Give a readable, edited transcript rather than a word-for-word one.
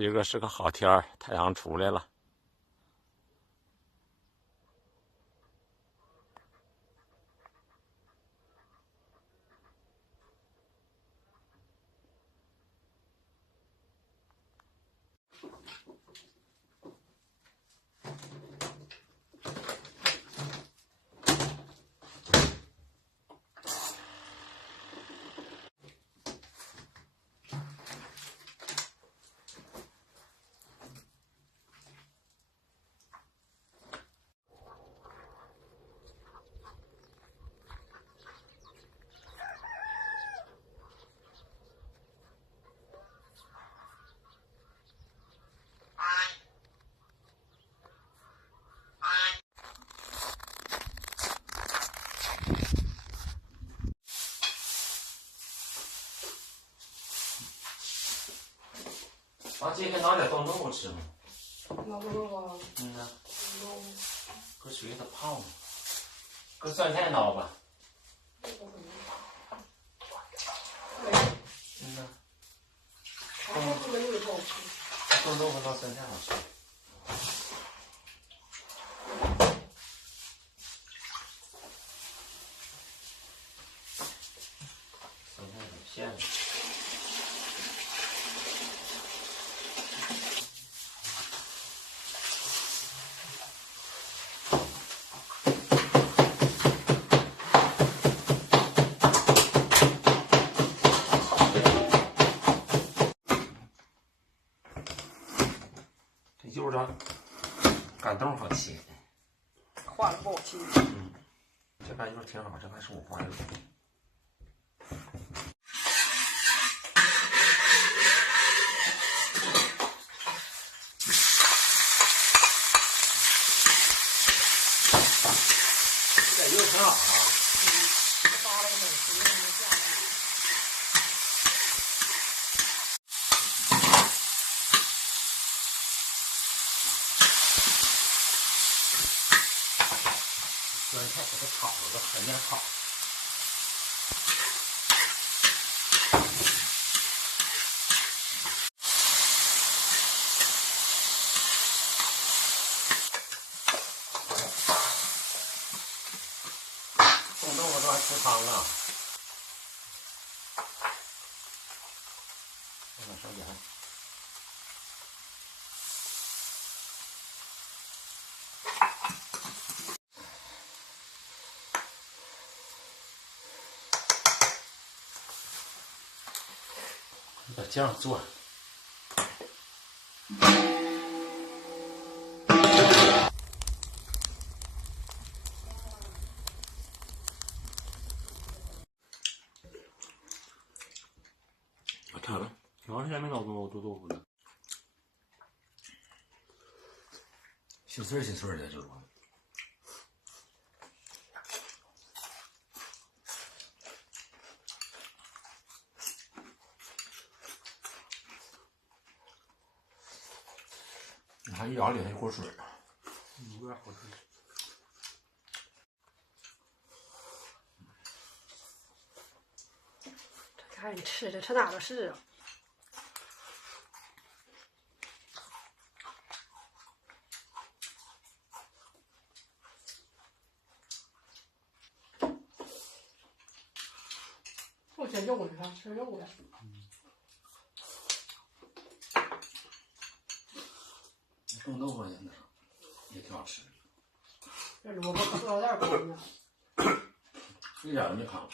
今个是个好天儿，太阳出来了。妈，今天拿点冻豆腐吃吗？拿不动啊。嗯呐。搁水里头泡呢。搁酸菜熬吧。嗯呐。冻豆腐捞酸菜好吃。酸菜有馅了。这柚子干豆好切，化了不好切。嗯，这干柚挺好，这还是我花的。这柚挺好啊。扒拉一会儿，直接能下去。酸菜给它炒了个狠点炒。冻豆腐都还出汤了。放点烧盐。把酱做。看了，挺长时间没熬做豆腐了。细碎细碎的这种。你看一咬里头一股水。有点好吃。看你吃的，吃哪都是啊。我吃肉呢，吃肉了。冻豆腐那也挺好吃。这萝卜可有点干呢。一点都没糠。